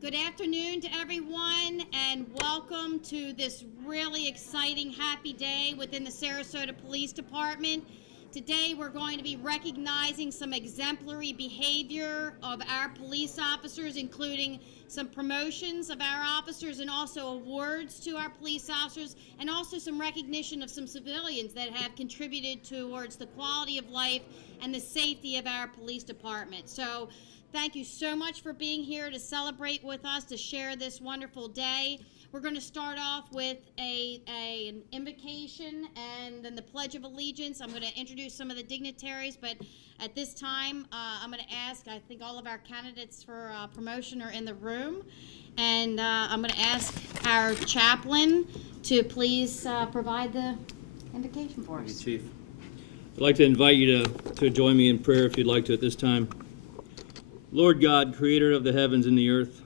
Good afternoon to everyone, and welcome to this really exciting, happy day within the Sarasota Police Department. Today we're going to be recognizing some exemplary behavior of our police officers, including some promotions of our officers and also awards to our police officers, and also some recognition of some civilians that have contributed towards the quality of life and the safety of our police department. So thank you so much for being here to celebrate with us, to share this wonderful day. We're going to start off with an invocation and then the Pledge of Allegiance. I'm going to introduce some of the dignitaries, but at this time, I'm going to ask, I think all of our candidates for promotion are in the room, and I'm going to ask our chaplain to please provide the invocation for us. Thank you, Chief. I'd like to invite you to join me in prayer if you'd like to at this time. Lord God, creator of the heavens and the earth,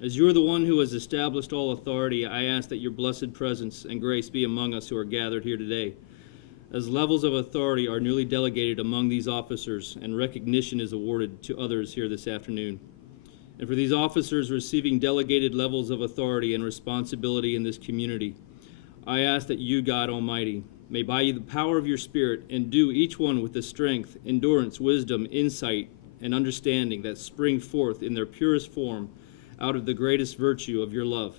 as you are the one who has established all authority, I ask that your blessed presence and grace be among us who are gathered here today. As levels of authority are newly delegated among these officers and recognition is awarded to others here this afternoon. And for these officers receiving delegated levels of authority and responsibility in this community, I ask that you, God Almighty, may by the power of your Spirit endue each one with the strength, endurance, wisdom, insight, and understanding that spring forth in their purest form out of the greatest virtue of your love.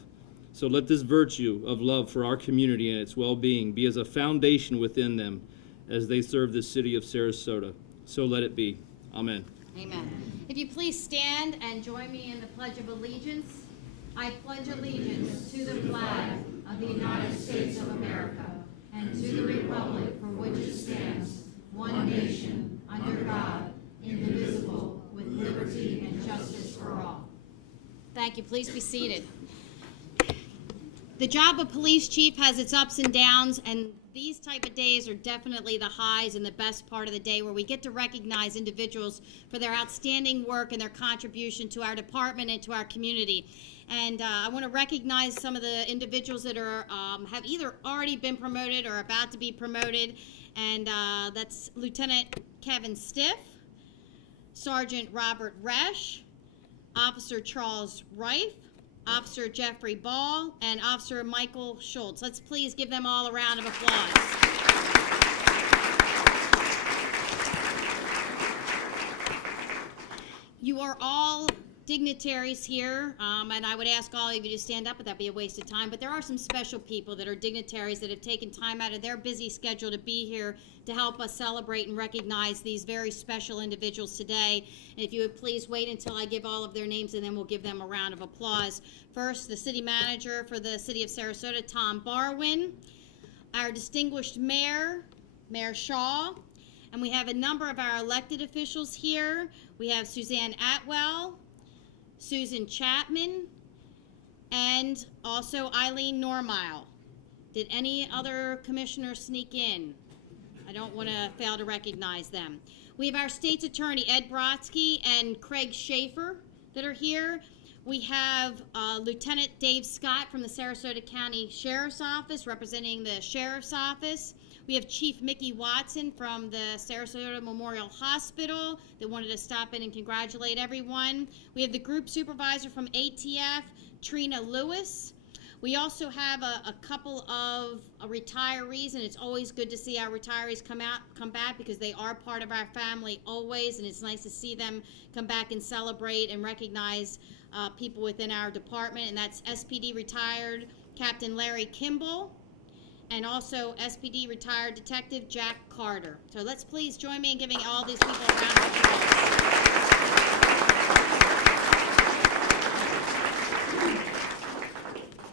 So let this virtue of love for our community and its well-being be as a foundation within them as they serve the city of Sarasota. So let it be. Amen. Amen. If you please stand and join me in the Pledge of Allegiance. I pledge allegiance to the flag of the United States of America and to the republic for which it stands, one nation, under God, indivisible, with liberty and justice for all. Thank you. Please be seated. The job of police chief has its ups and downs, and these type of days are definitely the highs and the best part of the day, where we get to recognize individuals for their outstanding work and their contribution to our department and to our community. And I want to recognize some of the individuals that are have either already been promoted or about to be promoted, and that's Lieutenant Kevin Stiff, Sergeant Robert Resch, Officer Charles Riffe, Officer Jeffrey Ball, and Officer Michael Schultz. Let's please give them all a round of applause. You are all dignitaries here, and I would ask all of you to stand up, but that'd be a waste of time. But there are some special people that are dignitaries that have taken time out of their busy schedule to be here to help us celebrate and recognize these very special individuals today. And if you would please wait until I give all of their names, and then we'll give them a round of applause. First, the city manager for the city of Sarasota, Tom Barwin, our distinguished mayor, Mayor Shaw, and we have a number of our elected officials here. We have Suzanne Atwell, Susan Chapman, and also Eileen Normile. Did any other commissioners sneak in? I don't want to fail to recognize them. We have our state's attorney, Ed Brodsky, and Craig Schaefer that are here. We have Lieutenant Dave Scott from the Sarasota County Sheriff's Office, representing the Sheriff's Office. We have Chief Mickey Watson from the Sarasota Memorial Hospital that wanted to stop in and congratulate everyone. We have the Group Supervisor from ATF, Trina Lewis. We also have a couple of retirees, and it's always good to see our retirees come back, because they are part of our family always, and it's nice to see them come back and celebrate and recognize people within our department, and that's SPD retired Captain Larry Kimball, and also SPD retired Detective Jack Carter. So let's please join me in giving all these people a round of applause.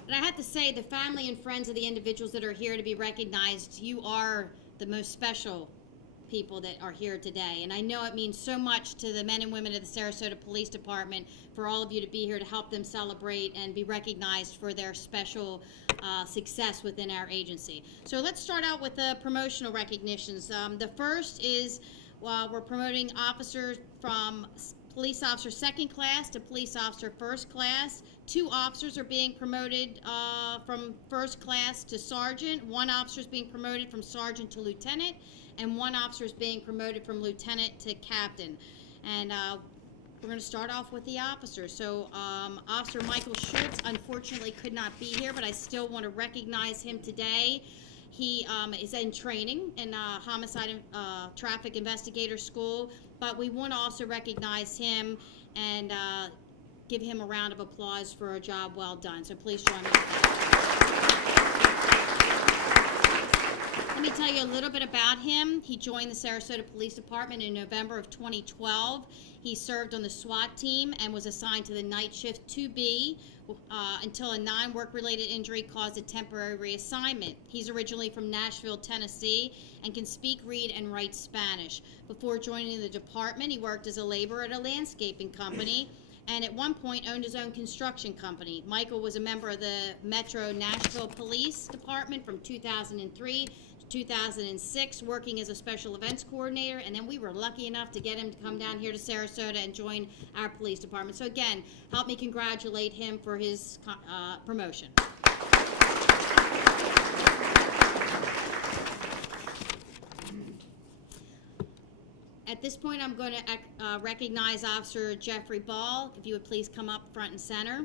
And I have to say, the family and friends of the individuals that are here to be recognized, you are the most special people that are here today. And I know it means so much to the men and women of the Sarasota Police Department for all of you to be here to help them celebrate and be recognized for their special success within our agency. So let's start out with the promotional recognitions. The first is we're promoting officers from police officer second class to police officer first class. 2 officers are being promoted from first class to sergeant. 1 officer is being promoted from sergeant to lieutenant, and 1 officer is being promoted from lieutenant to captain. And We're going to start off with the officers. So Officer Michael Schultz unfortunately could not be here, but I still want to recognize him today. He is in training in homicide and traffic investigator school, but we want to also recognize him and give him a round of applause for a job well done. So please join me. Let me tell you a little bit about him. He joined the Sarasota Police Department in November of 2012. He served on the SWAT team and was assigned to the night shift 2B until a non-work-related injury caused a temporary reassignment. He's originally from Nashville, Tennessee, and can speak, read, and write Spanish. Before joining the department, he worked as a laborer at a landscaping company, and at one point owned his own construction company. Michael was a member of the Metro Nashville Police Department from 2003 to 2006, working as a special events coordinator, and then we were lucky enough to get him to come down here to Sarasota and join our police department. So again, help me congratulate him for his promotion. At this point, I'm going to recognize Officer Jeffrey Ball. If you would please come up front and center.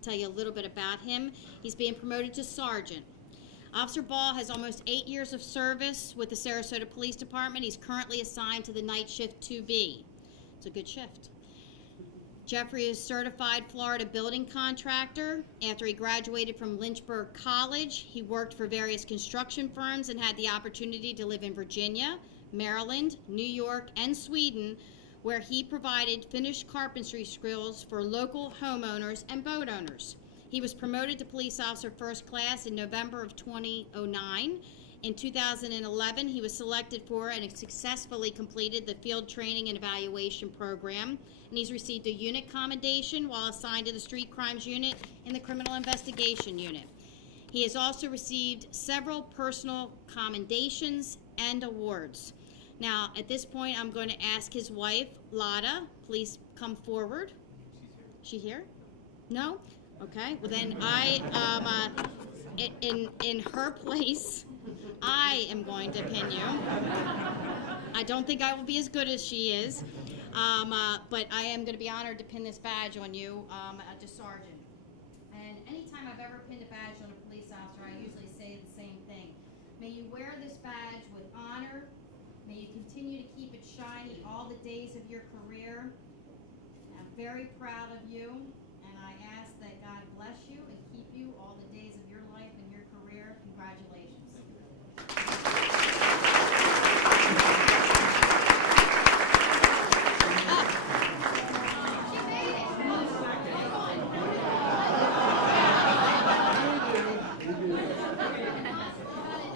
Tell you a little bit about him. He's being promoted to sergeant. Officer Ball has almost 8 years of service with the Sarasota Police Department. He's currently assigned to the night shift 2B. It's a good shift. Jeffrey is certified Florida building contractor. After he graduated from Lynchburg College, he worked for various construction firms and had the opportunity to live in Virginia, Maryland, New York, and Sweden, where he provided finished carpentry skills for local homeowners and boat owners. He was promoted to police officer first class in November of 2009. In 2011, he was selected for and successfully completed the field training and evaluation program, and he's received a unit commendation while assigned to the street crimes unit in the criminal investigation unit. He has also received several personal commendations and awards. Now, at this point, I'm going to ask his wife, Lotta, please come forward. She here? No? Okay, well then in her place, I am going to pin you. I don't think I will be as good as she is, but I am going to be honored to pin this badge on you to sergeant. And anytime I've ever pinned a badge on a police officer, I usually say the same thing. May you wear this badge with honor. May you continue to keep it shiny all the days of your career. I'm very proud of you. I ask that God bless you and keep you all the days of your life and your career. Congratulations. She made it.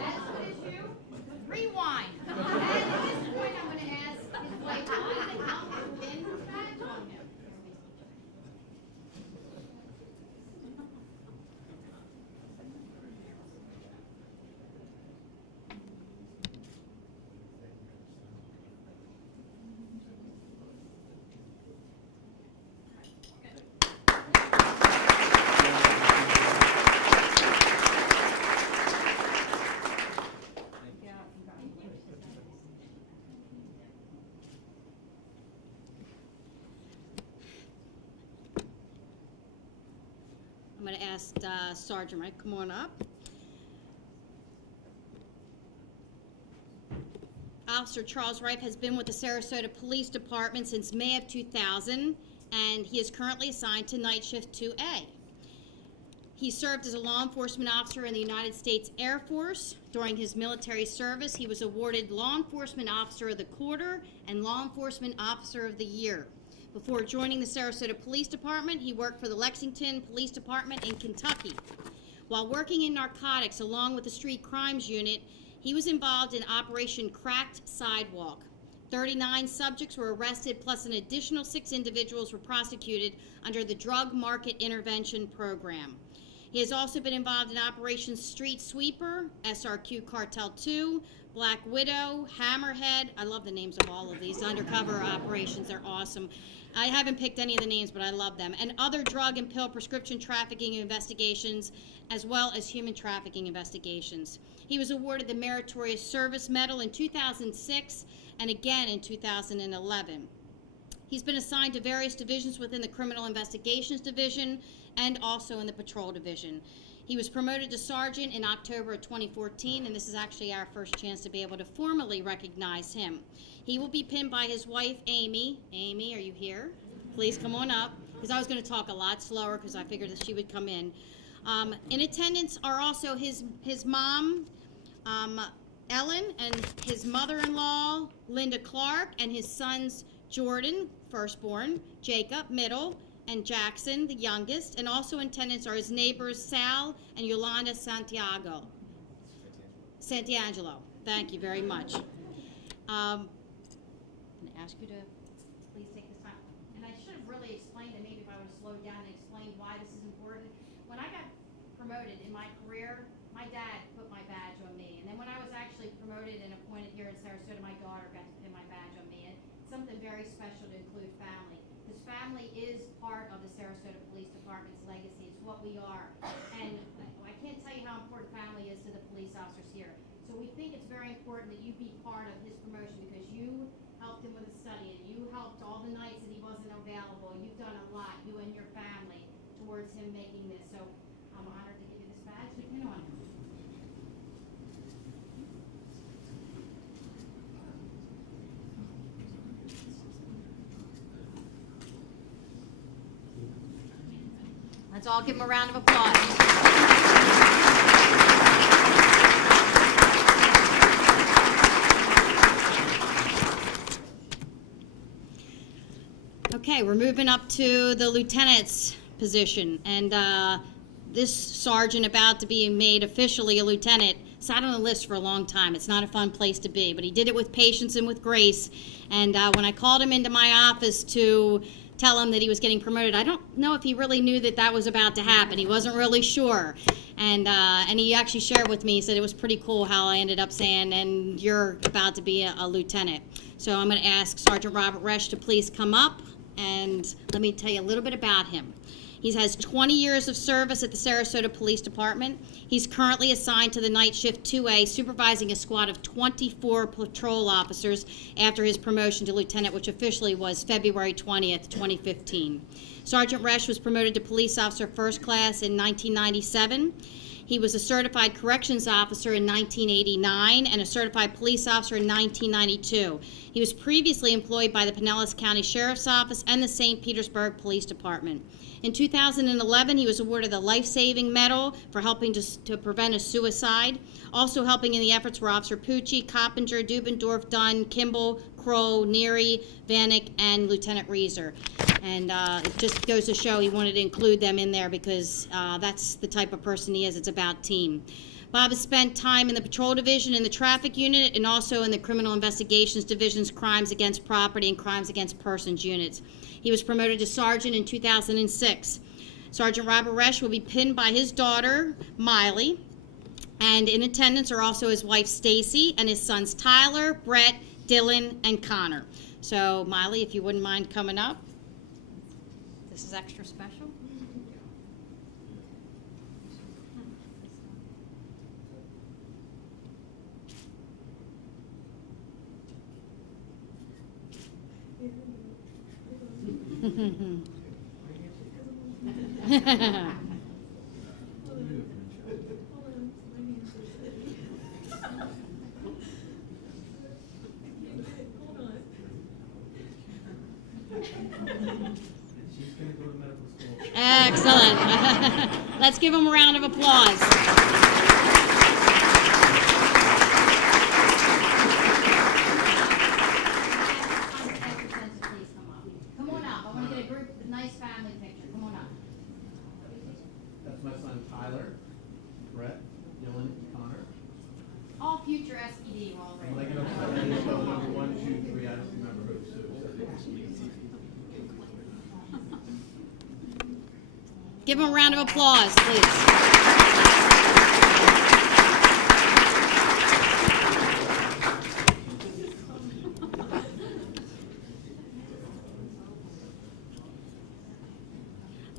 As good as you. Rewind. And at this point, I'm going to ask his wife, Lisa, to help me pin the badge on him. I'm going to ask Sergeant Wright, come on up. Officer Charles Riffe has been with the Sarasota Police Department since May of 2000, and he is currently assigned to night shift 2A. He served as a law enforcement officer in the United States Air Force. During his military service, he was awarded Law Enforcement Officer of the Quarter and Law Enforcement Officer of the Year. Before joining the Sarasota Police Department, he worked for the Lexington Police Department in Kentucky. While working in narcotics along with the Street Crimes Unit, he was involved in Operation Cracked Sidewalk. 39 subjects were arrested, plus an additional 6 individuals were prosecuted under the Drug Market Intervention Program. He has also been involved in Operation Street Sweeper, SRQ Cartel 2, Black Widow, Hammerhead. I love the names of all of these undercover operations. They're awesome. I haven't picked any of the names, but I love them. And other drug and pill prescription trafficking investigations, as well as human trafficking investigations. He was awarded the Meritorious Service Medal in 2006 and again in 2011. He's been assigned to various divisions within the Criminal Investigations Division and also in the Patrol Division. He was promoted to sergeant in October of 2014, and this is actually our first chance to be able to formally recognize him. He will be pinned by his wife, Amy. Amy, are you here? Please come on up, because I was going to talk a lot slower because I figured that she would come in. In attendance are also his mom, Ellen, and his mother-in-law, Linda Clark, and his sons, Jordan, firstborn, Jacob, middle, and Jackson, the youngest. And also in attendance are his neighbors, Sal and Yolanda Santangelo. Thank you very much. I'm going to ask you to please take this time. And I should have really explained it, maybe if I would have slowed down and explained why this is important. When I got promoted in my career, my dad put my badge on me. And then when I was actually promoted and appointed here in Sarasota, my daughter got to pin my badge on me. And something very special to include family. Because family is part of the Sarasota Police Department's legacy. It's what we are. And I can't tell you how important family is to the police officers here. So we think it's very important that you be part of his promotion because you helped him with his study and you helped all the nights that he wasn't available. You've done a lot, you and your family, towards him making this. So I'm honored to give you this badge to pin on him. Let's all give him a round of applause. Okay, we're moving up to the lieutenant's position, and this sergeant about to be made officially a lieutenant sat on the list for a long time. It's not a fun place to be, but he did it with patience and with grace. And when I called him into my office to tell him that he was getting promoted, I don't know if he really knew that that was about to happen. He wasn't really sure. And he actually shared with me, he said it was pretty cool how I ended up saying, and you're about to be a lieutenant. So I'm going to ask Sergeant Robert Resch to please come up, and let me tell you a little bit about him. He has 20 years of service at the Sarasota Police Department. He's currently assigned to the night shift 2A, supervising a squad of 24 patrol officers after his promotion to lieutenant, which officially was February 20th, 2015. Sergeant Resch was promoted to police officer first class in 1997. He was a certified corrections officer in 1989 and a certified police officer in 1992. He was previously employed by the Pinellas County Sheriff's Office and the St. Petersburg Police Department. In 2011, he was awarded the Life-Saving Medal for helping to prevent a suicide. Also helping in the efforts were Officer Pucci, Coppinger, Dubendorf, Dunn, Kimball, Crow, Neary, Vanek, and Lieutenant Reeser. And it just goes to show he wanted to include them in there because that's the type of person he is. It's about team. Bob has spent time in the Patrol Division, in the Traffic Unit, and also in the Criminal Investigations Division's Crimes Against Property and Crimes Against Persons units. He was promoted to sergeant in 2006. Sergeant Robert Resch will be pinned by his daughter, Miley, and in attendance are also his wife, Stacy, and his sons, Tyler, Brett, Dylan, and Connor. So, Miley, if you wouldn't mind coming up. This is extra special. Excellent. Let's give him a round of applause. Come on up. I want to get a group, a nice family picture. Come on up. That's my son Tyler, Brett, Dylan, and Connor. All future SPD already. Like it upside down, just go number 1, 2, 3. I don't remember who. Give him a round of applause, please.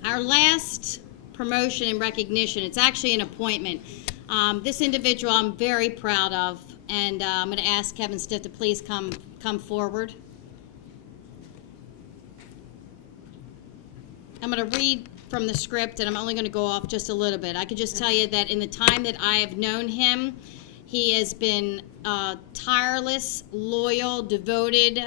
Our last promotion and recognition, it's actually an appointment. This individual I'm very proud of, and I'm going to ask Kevin Stiff to please come forward. I'm going to read from the script, and I'm only going to go off just a little bit. I could just tell you that in the time that I have known him, he has been tireless, loyal, devoted,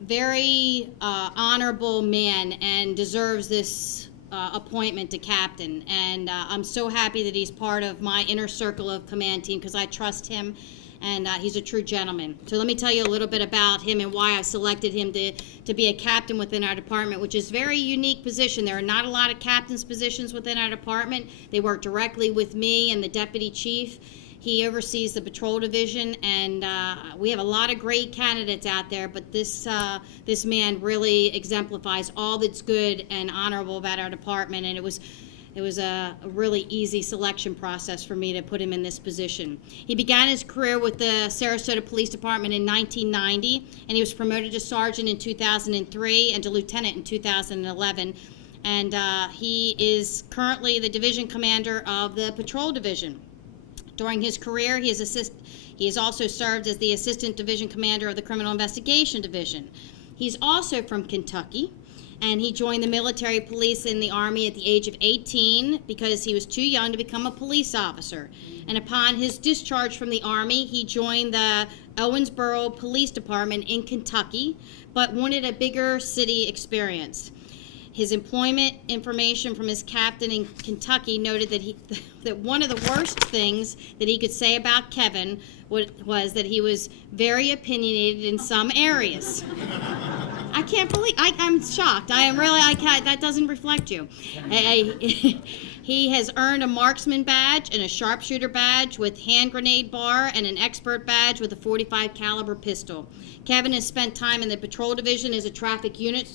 very honorable man, and deserves this appointment to captain. And I'm so happy that he's part of my inner circle of command team because I trust him, and he's a true gentleman. So let me tell you a little bit about him and why I selected him to be a captain within our department, which is a very unique position. There are not a lot of captain's positions within our department. They work directly with me and the deputy chief. He oversees the patrol division, and we have a lot of great candidates out there, but this man really exemplifies all that's good and honorable about our department, and it was a really easy selection process for me to put him in this position. He began his career with the Sarasota Police Department in 1990, and he was promoted to sergeant in 2003 and to lieutenant in 2011. And he is currently the division commander of the patrol division. During his career, he has also served as the assistant division commander of the criminal investigation division. He's also from Kentucky, and he joined the military police in the Army at the age of 18 because he was too young to become a police officer. And upon his discharge from the Army, he joined the Owensboro Police Department in Kentucky, but wanted a bigger city experience. His employment information from his captain in Kentucky noted that one of the worst things that he could say about Kevin was that he was very opinionated in some areas. I can't believe, I'm shocked. I am really, that doesn't reflect you. He has earned a marksman badge and a sharpshooter badge with hand grenade bar and an expert badge with a .45 caliber pistol. Kevin has spent time in the patrol division as a traffic unit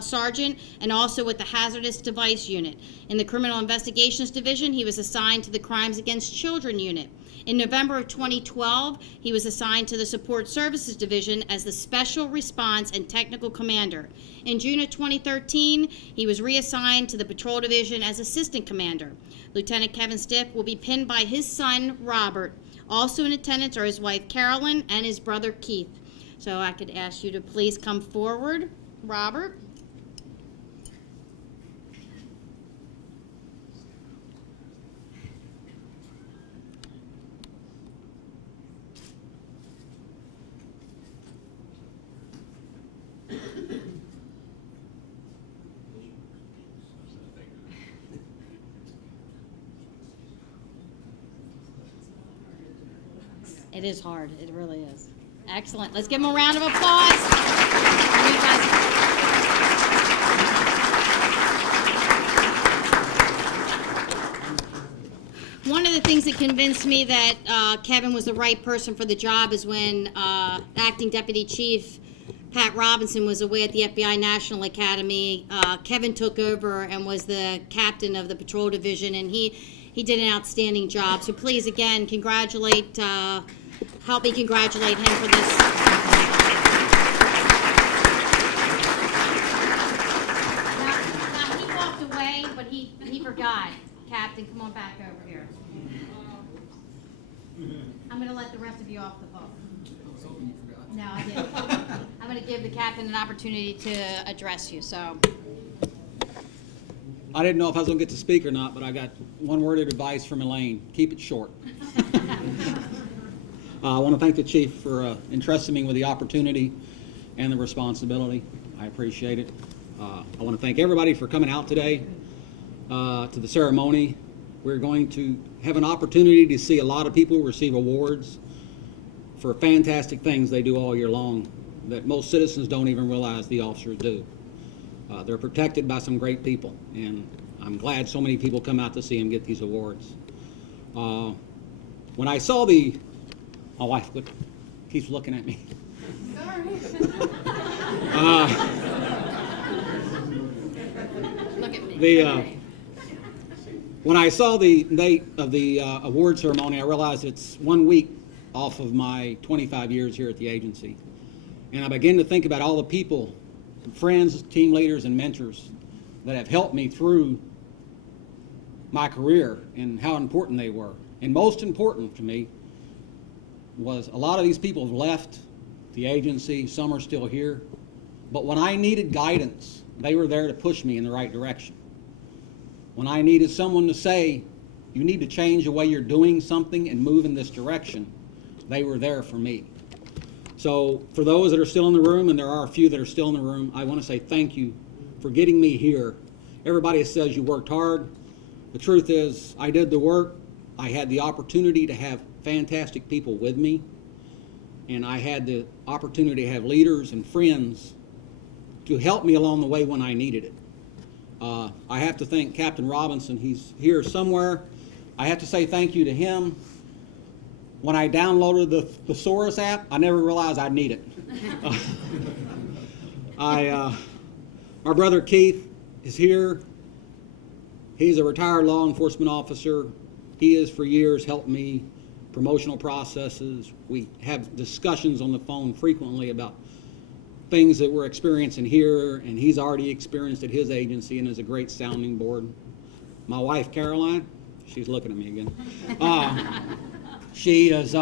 sergeant and also with the hazardous device unit. In the criminal investigations division, he was assigned to the crimes against children unit. In November of 2012, he was assigned to the Support Services Division as the Special Response and Technical Commander. In June of 2013, he was reassigned to the Patrol Division as Assistant Commander. Lieutenant Kevin Stiff will be pinned by his son, Robert. Also in attendance are his wife, Carolyn, and his brother, Keith. So I could ask you to please come forward, Robert. It is hard. It really is. Excellent. Let's give him a round of applause. One of the things that convinced me that Kevin was the right person for the job is when Acting Deputy Chief Pat Robinson was away at the FBI National Academy. Kevin took over and was the captain of the patrol division, and he did an outstanding job. So please, again, help me congratulate him for this. Now he walked away, but he forgot. Captain, come on back over here. I'm going to let the rest of you off the hook. No, I didn't. I'm going to give the captain an opportunity to address you. So. I didn't know if I was going to get to speak or not, but I got one word of advice from Elaine. Keep it short. I want to thank the chief for entrusting me with the opportunity and the responsibility. I appreciate it. I want to thank everybody for coming out today to the ceremony. We're going to have an opportunity to see a lot of people receive awards for fantastic things they do all year long that most citizens don't even realize the officers do. They're protected by some great people, and I'm glad so many people come out to see them get these awards. When I saw my wife keeps looking at me. Sorry. Look at me. When I saw the date of the award ceremony, I realized it's 1 week off of my 25 years here at the agency. And I began to think about all the people, friends, team leaders, and mentors that have helped me through my career and how important they were. And most important to me was a lot of these people have left the agency, some are still here. But when I needed guidance They were there to push me in the right direction. When I needed someone to say, you need to change the way you're doing something and move in this direction, they were there for me. So for those that are still in the room, and there are a few that are still in the room, I want to say thank you for getting me here. Everybody says you worked hard. The truth is, I did the work. I had the opportunity to have fantastic people with me, and I had the opportunity to have leaders and friends to help me along the way when I needed it. I have to thank Captain Robinson. He's here somewhere. I have to say thank you to him. When I downloaded the Thesaurus app, I never realized I'd need it. My brother Keith is here. He's a retired law enforcement officer. He has for years helped me promotional processes. We have discussions on the phone frequently about things that we're experiencing here, and he's already experienced at his agency and is a great sounding board. My wife, Caroline, she's looking at me again. She has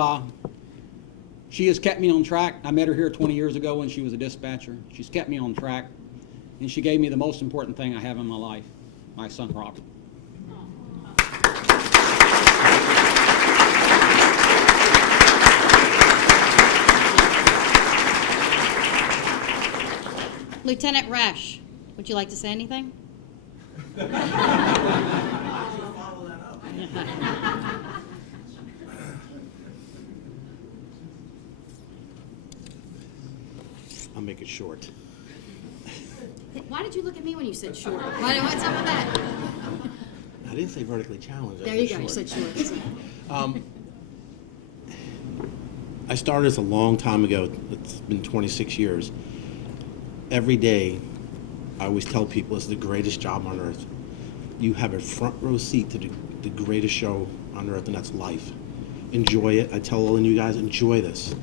kept me on track. I met her here 20 years ago when she was a dispatcher. She's kept me on track, and she gave me the most important thing I have in my life, my son, Robert. Lieutenant Resch, would you like to say anything? I'll make it short. Why did you look at me when you said short? What's up with that? I didn't say vertically challenged. There you go, you said short. I started this a long time ago. It's been 26 years. Every day, I always tell people it's the greatest job on earth. You have a front row seat to the greatest show on earth, and that's life. Enjoy it. I tell all of you guys, enjoy this.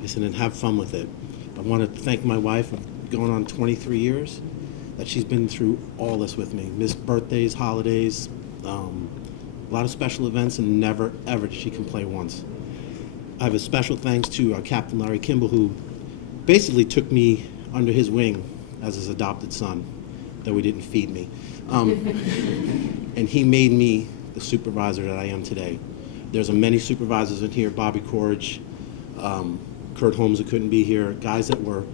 I said, and have fun with it. I want to thank my wife of going on 23 years, that she's been through all this with me. Missed birthdays, holidays, a lot of special events, and never, ever did she complain once. I have a special thanks to Captain Larry Kimball, who basically took me under his wing as his adopted son, though he didn't feed me. And he made me the supervisor that I am today. There's many supervisors in here, Bobby Corridge, Kurt Holmes, who couldn't be here, guys that were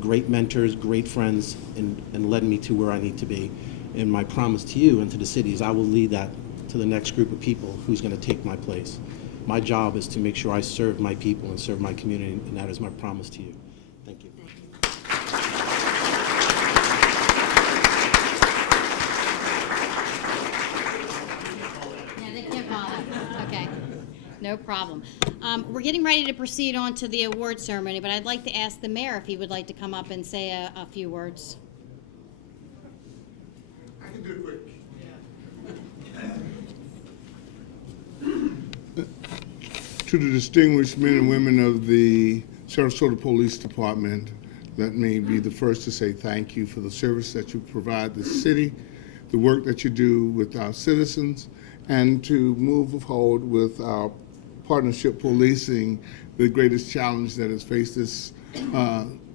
great mentors, great friends, and led me to where I need to be. And my promise to you and to the city is I will lead that to the next group of people who's going to take my place. My job is to make sure I serve my people and serve my community, and that is my promise to you. Thank you. Yeah, they can't follow. Okay, no problem. We're getting ready to proceed on to the award ceremony, but I'd like to ask the mayor if he would like to come up and say a few words. I can do it quick. To the distinguished men and women of the Sarasota Police Department, let me be the first to say thank you for the service that you provide the city, the work that you do with our citizens, and to move forward with our partnership policing, the greatest challenge that has faced this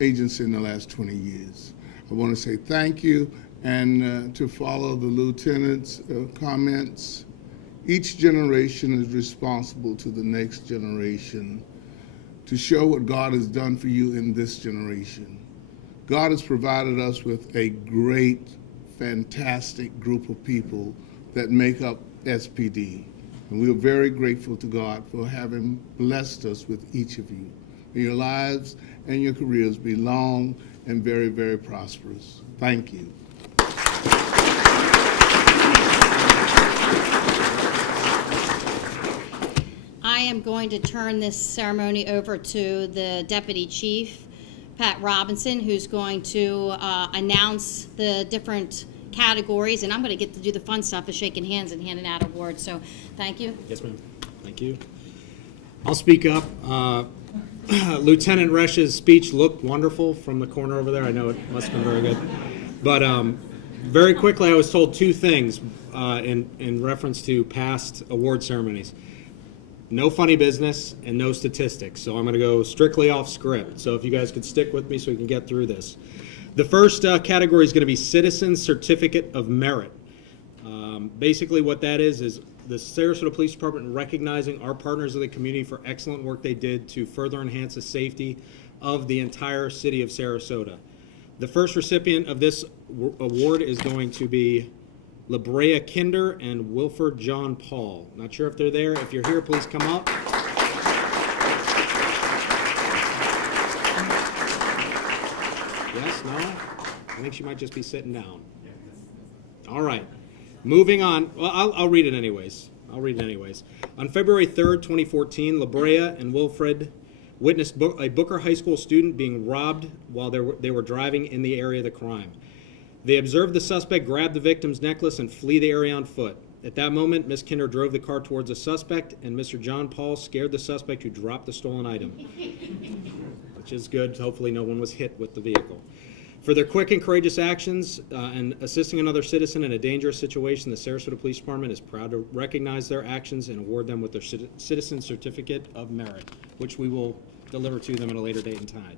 agency in the last 20 years. I want to say thank you, and to follow the lieutenant's comments. Each generation is responsible to the next generation to show what God has done for you in this generation. God has provided us with a great, fantastic group of people that make up SPD. And we are very grateful to God for having blessed us with each of you. May your lives and your careers be long and very, very prosperous. Thank you. I am going to turn this ceremony over to the Deputy Chief, Pat Robinson, who's going to announce the different categories, and I'm going to get to do the fun stuff of shaking hands and handing out awards. So thank you. Yes, ma'am. Thank you. I'll speak up. Lieutenant Resch's speech looked wonderful from the corner over there. I know it must have been very good. But very quickly, I was told two things in reference to past award ceremonies. No funny business and no statistics. So I'm going to go strictly off script. So if you guys could stick with me so we can get through this. The first category is going to be Citizen Certificate of Merit. Basically what that is the Sarasota Police Department recognizing our partners of the community for excellent work they did to further enhance the safety of the entire city of Sarasota. The first recipient of this award is going to be La Brea Kinder and Wilford John Paul. Not sure if they're there. If you're here, please come up. Yes, no? I think she might just be sitting down. All right. Moving on. Well, I'll read it anyways. On February 3rd, 2014, La Brea and Wilfred witnessed a Booker High School student being robbed while they were driving in the area of the crime. They observed the suspect grab the victim's necklace and flee the area on foot. At that moment, Ms. Kinder drove the car towards the suspect, and Mr. John Paul scared the suspect who dropped the stolen item, which is good. Hopefully no one was hit with the vehicle. For their quick and courageous actions and assisting another citizen in a dangerous situation, the Sarasota Police Department is proud to recognize their actions and award them with their Citizen Certificate of Merit, which we will deliver to them at a later date and time.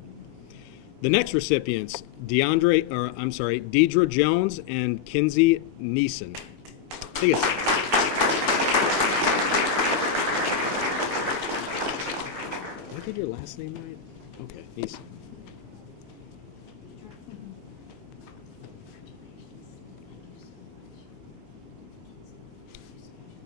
The next recipients, Deidre Jones and Kinsey Neeson. I think it's... Did I get your last name right? Okay, Neeson.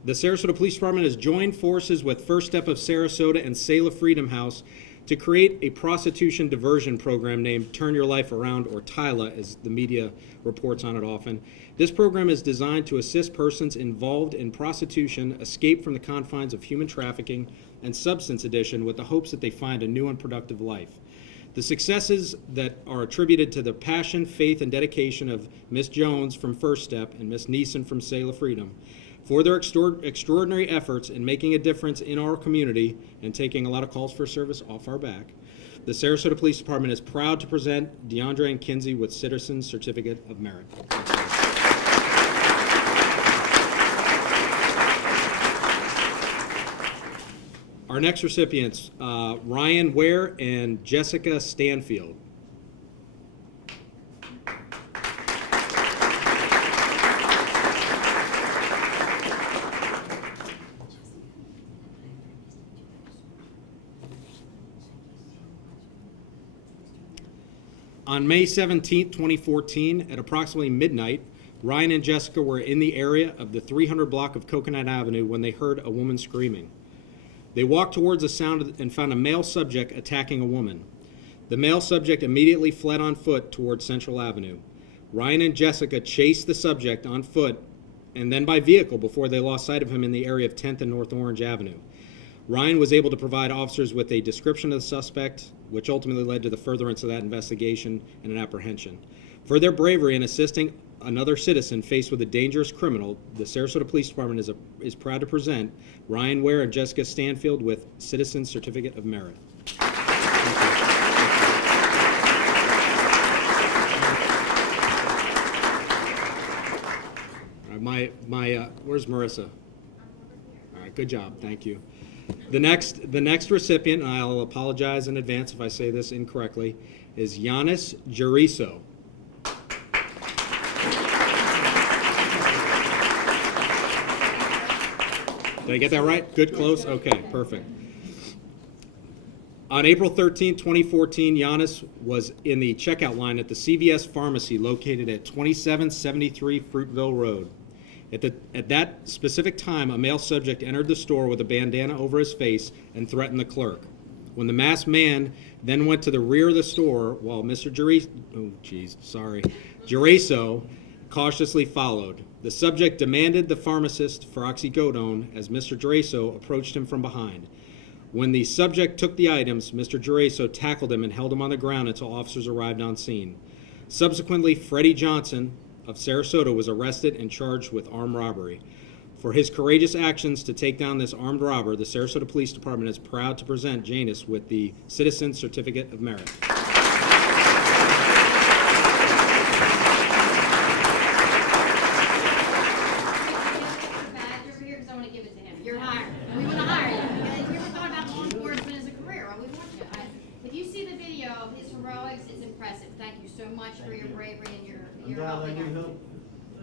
The Sarasota Police Department has joined forces with First Step of Sarasota and Selah Freedom House to create a prostitution diversion program named Turn Your Life Around, or TILA, as the media reports on it often. This program is designed to assist persons involved in prostitution escape from the confines of human trafficking and substance addiction with the hopes that they find a new and productive life. The successes that are attributed to the passion, faith, and dedication of Ms. Jones from First Step and Ms. Neeson from Selah Freedom for their extraordinary efforts in making a difference in our community and taking a lot of calls for service off our back. The Sarasota Police Department is proud to present DeAndre and Kinsey with Citizen Certificate of Merit. Our next recipients, Ryan Ware and Jessica Stanfield. On May 17, 2014, at approximately midnight, Ryan and Jessica were in the area of the 300 block of Coconut Avenue when they heard a woman screaming. They walked towards the sound and found a male subject attacking a woman. The male subject immediately fled on foot towards Central Avenue. Ryan and Jessica chased the subject on foot and then by vehicle before they lost sight of him in the area of 10th and North Orange Avenue. Ryan was able to provide officers with a description of the suspect, which ultimately led to the furtherance of that investigation and an apprehension. For their bravery in assisting another citizen faced with a dangerous criminal, the Sarasota Police Department is proud to present Ryan Ware and Jessica Stanfield with Citizen Certificate of Merit. Where's Marissa? All right, good job, thank you. The next recipient, and I'll apologize in advance if I say this incorrectly, is Giannis Jeriso. Did I get that right? Good, close? Okay, perfect. On April 13, 2014, Giannis was in the checkout line at the CVS pharmacy located at 2773 Fruitville Road. At that specific time, a male subject entered the store with a bandana over his face and threatened the clerk. When the masked man then went to the rear of the store while Mr. Jeriso cautiously followed. The subject demanded the pharmacist for oxycodone as Mr. Jeriso approached him from behind. When the subject took the items, Mr. Jeriso tackled him and held him on the ground until officers arrived on scene. Subsequently, Freddie Johnson of Sarasota was arrested and charged with armed robbery. For his courageous actions to take down this armed robber, the Sarasota Police Department is proud to present Janus with the Citizen Certificate of Merit. So much. much for your bravery and your helping us.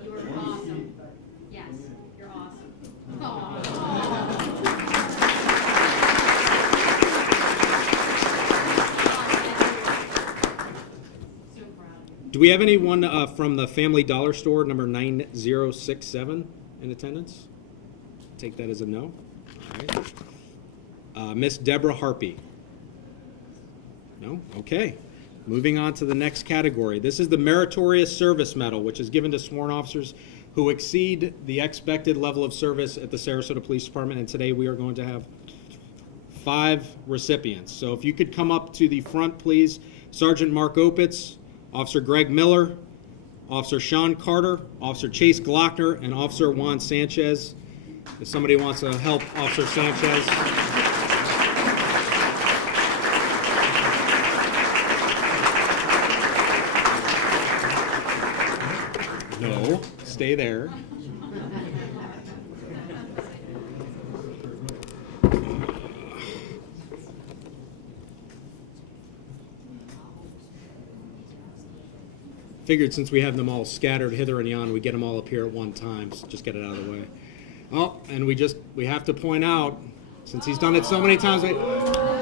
You were awesome. Yes, you're awesome. So proud. Do we have anyone from the Family Dollar Store, number 9067, in attendance? Take that as a no. All right. Miss Deborah Harpy. No? Okay. Moving on to the next category. This is the Meritorious Service Medal, which is given to sworn officers who exceed the expected level of service at the Sarasota Police Department, and today we are going to have 5 recipients. So if you could come up to the front, please. Sergeant Mark Opitz, Officer Greg Miller, Officer Sean Carter, Officer Chase Glockner, and Officer Juan Sanchez. If somebody wants to help Officer Sanchez. No, stay there. Figured since we have them all scattered hither and yon, we get them all up here at one time. So just get it out of the way. Oh, and we have to point out, since he's done it so many times,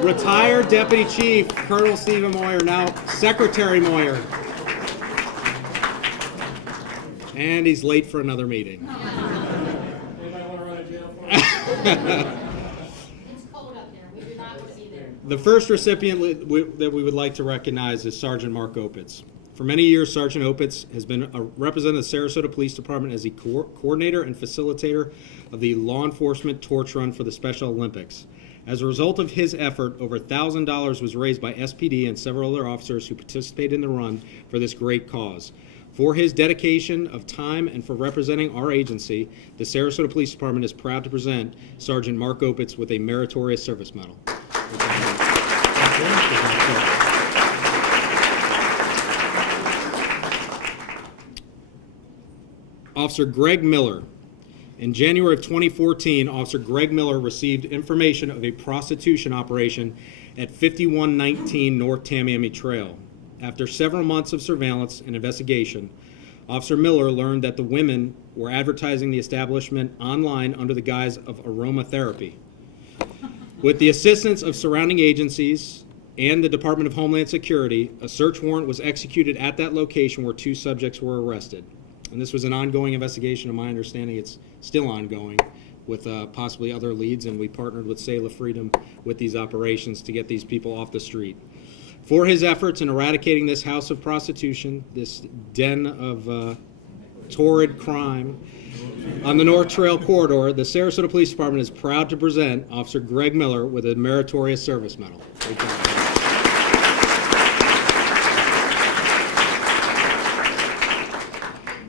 retired Deputy Chief Colonel Stephen Moyer, now Secretary Moyer. And he's late for another meeting. It's cold up there. We do not want to be there. The first recipient that we would like to recognize is Sergeant Mark Opitz. For many years, Sergeant Opitz has been a representative of the Sarasota Police Department as the coordinator and facilitator of the law enforcement torch run for the Special Olympics. As a result of his effort, over $1,000 was raised by SPD and several other officers who participated in the run for this great cause. For his dedication of time and for representing our agency, the Sarasota Police Department is proud to present Sergeant Mark Opitz with a Meritorious Service Medal. Officer Greg Miller. In January of 2014, Officer Greg Miller received information of a prostitution operation at 5119 North Tamiami Trail. After several months of surveillance and investigation, Officer Miller learned that the women were advertising the establishment online under the guise of aromatherapy. With the assistance of surrounding agencies and the Department of Homeland Security, a search warrant was executed at that location where 2 subjects were arrested. And this was an ongoing investigation. In my understanding, it's still ongoing with possibly other leads, and we partnered with Sailor Freedom with these operations to get these people off the street. For his efforts in eradicating this house of prostitution, this den of torrid crime on the North Trail corridor, the Sarasota Police Department is proud to present Officer Greg Miller with a Meritorious Service Medal. Great job.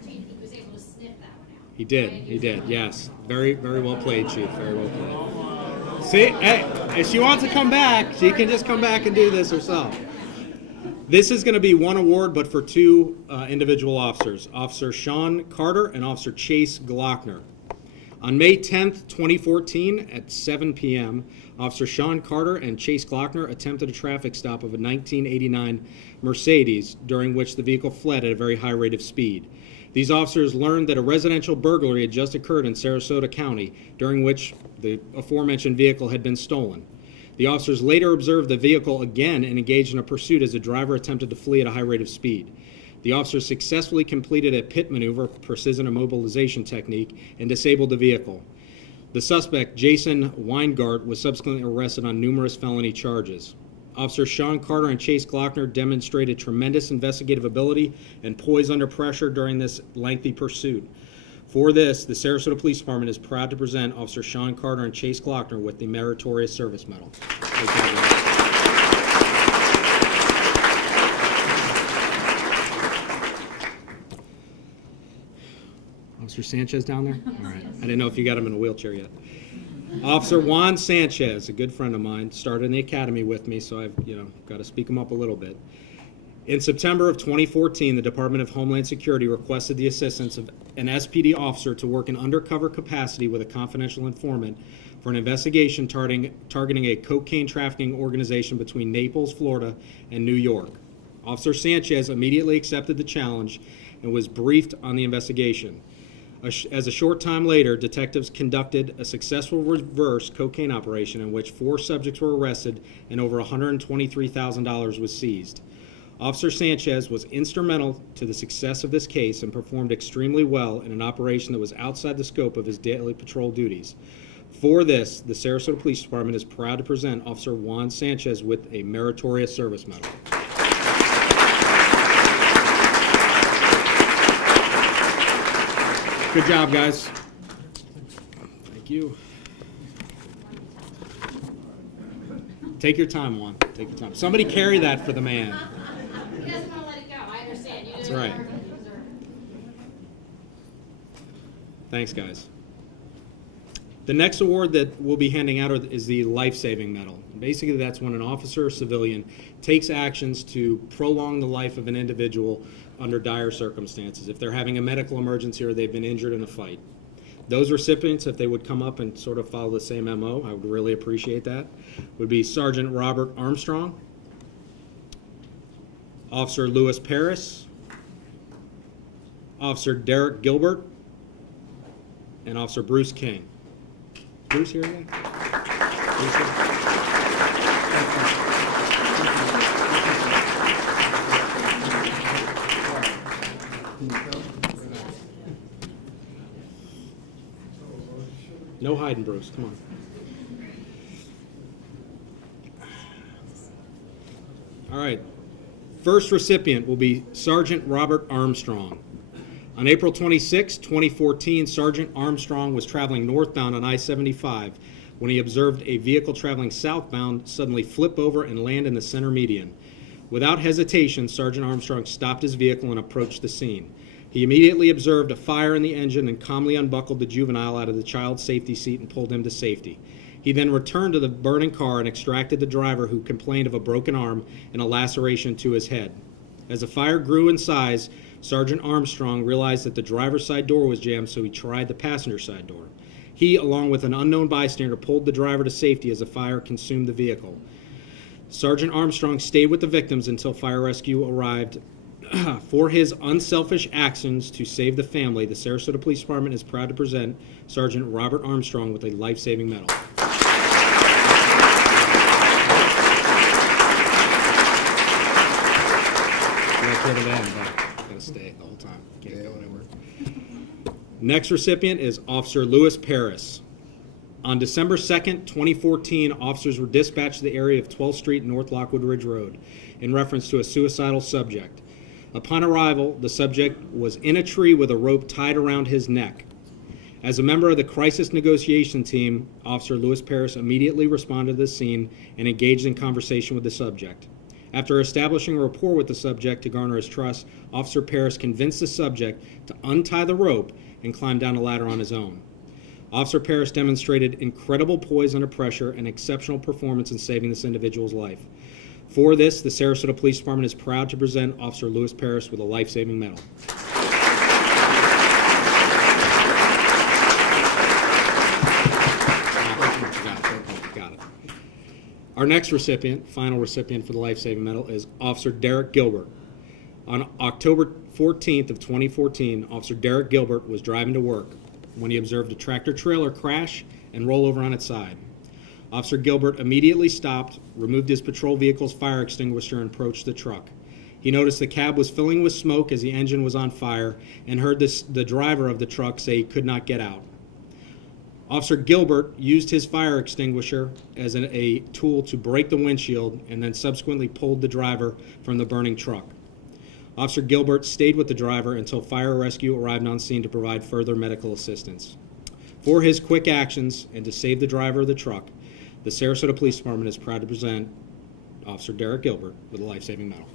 He was able to sniff that one out. He did, yes. Very, very well played, Chief, very well played. See, hey, if she wants to come back, she can just come back and do this herself. This is going to be one award, but for 2 individual officers, Officer Sean Carter and Officer Chase Glockner. On May 10th, 2014, at 7 p.m., Officer Sean Carter and Chase Glockner attempted a traffic stop of a 1989 Mercedes, during which the vehicle fled at a very high rate of speed. These officers learned that a residential burglary had just occurred in Sarasota County, during which the aforementioned vehicle had been stolen. The officers later observed the vehicle again and engaged in a pursuit as the driver attempted to flee at a high rate of speed. The officers successfully completed a pit maneuver, precision immobilization technique, and disabled the vehicle. The suspect, Jason Weingart, was subsequently arrested on numerous felony charges. Officers Sean Carter and Chase Glockner demonstrated tremendous investigative ability and poise under pressure during this lengthy pursuit. For this, the Sarasota Police Department is proud to present Officer Sean Carter and Chase Glockner with the Meritorious Service Medal. Officer Sanchez down there? All right. I didn't know if you got him in a wheelchair yet. Officer Juan Sanchez, a good friend of mine, started in the academy with me, so I've got to speak him up a little bit. In September of 2014, the Department of Homeland Security requested the assistance of an SPD officer to work in undercover capacity with a confidential informant for an investigation targeting a cocaine trafficking organization between Naples, Florida, and New York. Officer Sanchez immediately accepted the challenge and was briefed on the investigation. As a short time later, detectives conducted a successful reverse cocaine operation in which 4 subjects were arrested and over $123,000 was seized. Officer Sanchez was instrumental to the success of this case and performed extremely well in an operation that was outside the scope of his daily patrol duties. For this, the Sarasota Police Department is proud to present Officer Juan Sanchez with a Meritorious Service Medal. Good job, guys. Thank you. Take your time, Juan. Take your time. Somebody carry that for the man. He doesn't want to let it go. I understand. You That's right. Thanks, guys. The next award that we'll be handing out is the Life-Saving Medal. Basically, that's when an officer or civilian takes actions to prolong the life of an individual under dire circumstances, if they're having a medical emergency or they've been injured in a fight. Those recipients, if they would come up and sort of follow the same MO, I would really appreciate that, would be Sergeant Robert Armstrong, Officer Lewis Paris, Officer Derek Gilbert, and Officer Bruce King. Bruce here again? Bruce here? No hiding, Bruce. Come on. All right. First recipient will be Sergeant Robert Armstrong. On April 26, 2014, Sergeant Armstrong was traveling northbound on I-75 when he observed a vehicle traveling southbound suddenly flip over and land in the center median. Without hesitation, Sergeant Armstrong stopped his vehicle and approached the scene. He immediately observed a fire in the engine and calmly unbuckled the juvenile out of the child's safety seat and pulled him to safety. He then returned to the burning car and extracted the driver, who complained of a broken arm and a laceration to his head. As the fire grew in size, Sergeant Armstrong realized that the driver's side door was jammed, so he tried the passenger side door. He, along with an unknown bystander, pulled the driver to safety as the fire consumed the vehicle. Sergeant Armstrong stayed with the victims until fire rescue arrived. For his unselfish actions to save the family, the Sarasota Police Department is proud to present Sergeant Robert Armstrong with a life-saving medal. Gotta stay the whole time. Can't go anywhere. Next recipient is Officer Lewis Paris. On December 2nd, 2014, officers were dispatched to the area of 12th Street North Lockwood Ridge Road in reference to a suicidal subject. Upon arrival, the subject was in a tree with a rope tied around his neck. As a member of the crisis negotiation team, Officer Lewis Paris immediately responded to the scene and engaged in conversation with the subject. After establishing a rapport with the subject to garner his trust, Officer Paris convinced the subject to untie the rope and climb down a ladder on his own. Officer Paris demonstrated incredible poise under pressure and exceptional performance in saving this individual's life. For this, the Sarasota Police Department is proud to present Officer Lewis Paris with a life-saving medal. Got it. Our next recipient, final recipient for the life-saving medal, is Officer Derek Gilbert. On October 14th of 2014, Officer Derek Gilbert was driving to work when he observed a tractor-trailer crash and roll over on its side. Officer Gilbert immediately stopped, removed his patrol vehicle's fire extinguisher, and approached the truck. He noticed the cab was filling with smoke as the engine was on fire and heard the driver of the truck say he could not get out. Officer Gilbert used his fire extinguisher as a tool to break the windshield and then subsequently pulled the driver from the burning truck. Officer Gilbert stayed with the driver until fire rescue arrived on scene to provide further medical assistance. For his quick actions and to save the driver of the truck, the Sarasota Police Department is proud to present Officer Derek Gilbert with a life-saving medal.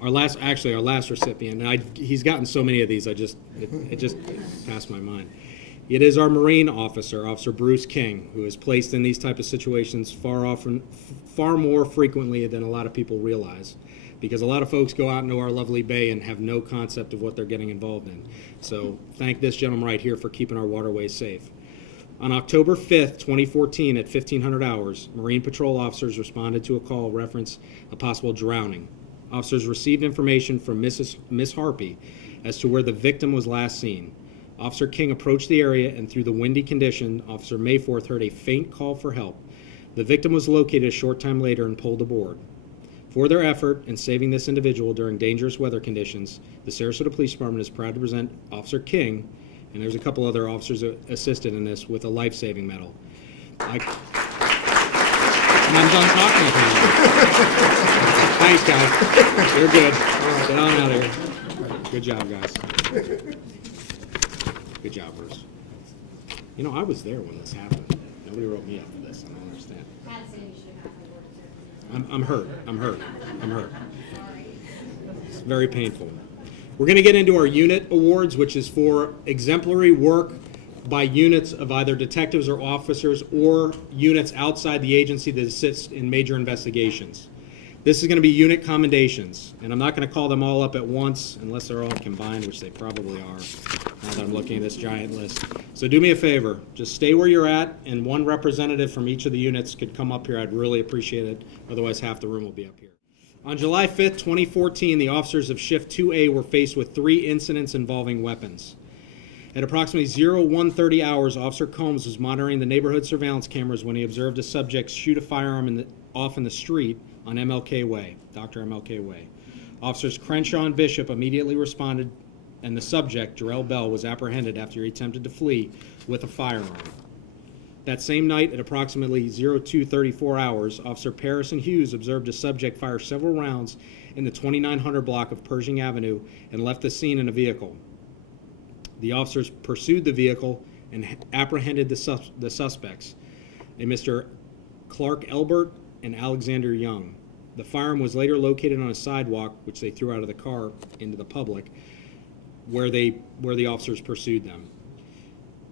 Our last recipient, and he's gotten so many of these, it just passed my mind. It is our Marine officer, Officer Bruce King, who is placed in these type of situations far more frequently than a lot of people realize. because a lot of folks go out into our lovely bay and have no concept of what they're getting involved in. So thank this gentleman right here for keeping our waterways safe. On October 5th, 2014, at 1500 hours, Marine Patrol officers responded to a call reference a possible drowning. Officers received information from Miss Harpy as to where the victim was last seen. Officer King approached the area, and through the windy condition, Officer Mayforth heard a faint call for help. The victim was located a short time later and pulled aboard. For their effort in saving this individual during dangerous weather conditions, the Sarasota Police Department is proud to present Officer King, and there's a couple other officers that assisted in this, with a life-saving medal. And I'm done talking about it. Thanks, guys. You're good. All right, get on out of here. Good job, guys. Good job, Bruce. You know, I was there when this happened. Nobody wrote me up for this. I don't understand. I'm hurt. It's very painful. We're going to get into our unit awards, which is for exemplary work by units of either detectives or officers or units outside the agency that assist in major investigations. This is going to be unit commendations, and I'm not going to call them all up at once unless they're all combined, which they probably are, now that I'm looking at this giant list. So do me a favor, just stay where you're at, and one representative from each of the units could come up here. I'd really appreciate it. Otherwise, half the room will be up here. On July 5th, 2014, the officers of Shift 2A were faced with 3 incidents involving weapons. At approximately 01:30 hours, Officer Combs was monitoring the neighborhood surveillance cameras when he observed a subject shoot a firearm off in the street on MLK Way, Dr. MLK Way. Officers Crenshaw and Bishop immediately responded, and the subject, Jarrell Bell, was apprehended after he attempted to flee with a firearm. That same night, at approximately 02:34 hours, Officer Parris and Hughes observed a subject fire several rounds in the 2900 block of Pershing Avenue and left the scene in a vehicle. The officers pursued the vehicle and apprehended the suspects, a Mr. Clark Elbert and Alexander Young. The firearm was later located on a sidewalk, which they threw out of the car into the public, where the officers pursued them.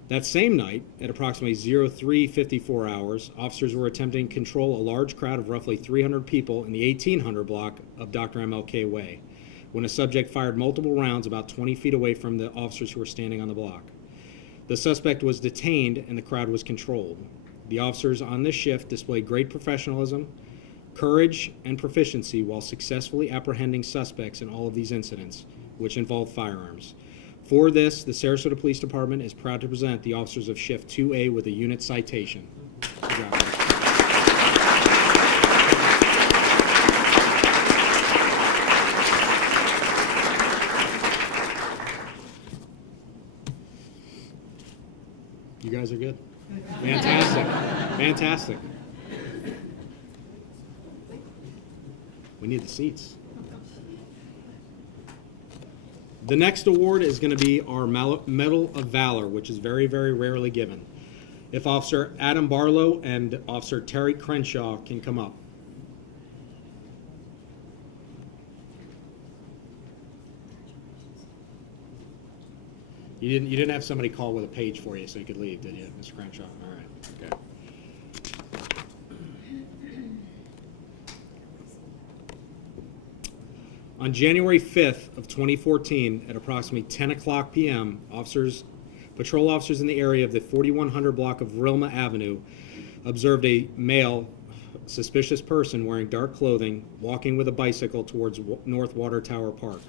That same night, at approximately 03:54 hours, officers were attempting to control a large crowd of roughly 300 people in the 1800 block of Dr. MLK Way, when a subject fired multiple rounds about 20 feet away from the officers who were standing on the block. The suspect was detained and the crowd was controlled. The officers on this shift displayed great professionalism, courage, and proficiency while successfully apprehending suspects in all of these incidents, which involved firearms. For this, the Sarasota Police Department is proud to present the officers of Shift 2A with a unit citation. Good job, guys. You guys are good? Fantastic. Fantastic. We need the seats. The next award is going to be our Medal of Valor, which is very, very rarely given. If Officer Adam Barlow and Officer Terry Crenshaw can come up. You didn't have somebody call with a page for you so you could leave, did you, Mr. Crenshaw? All right. Okay. On January 5th of 2014, at approximately 10 o'clock p.m., patrol officers in the area of the 4100 block of Rilma Avenue observed a male, suspicious person wearing dark clothing walking with a bicycle towards North Water Tower Park.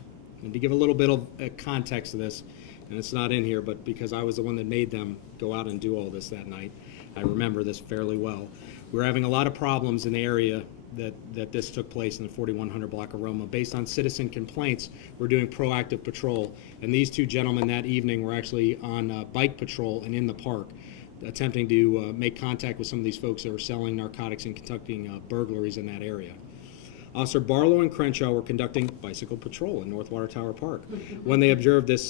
And to give a little bit of context to this, and it's not in here, but because I was the one that made them go out and do all this that night, I remember this fairly well. We were having a lot of problems in the area that this took place in the 4100 block of Roma. Based on citizen complaints, we're doing proactive patrol, and these two gentlemen that evening were actually on bike patrol and in the park, attempting to make contact with some of these folks that were selling narcotics and conducting burglaries in that area. Officer Barlow and Crenshaw were conducting bicycle patrol in North Water Tower Park when they observed this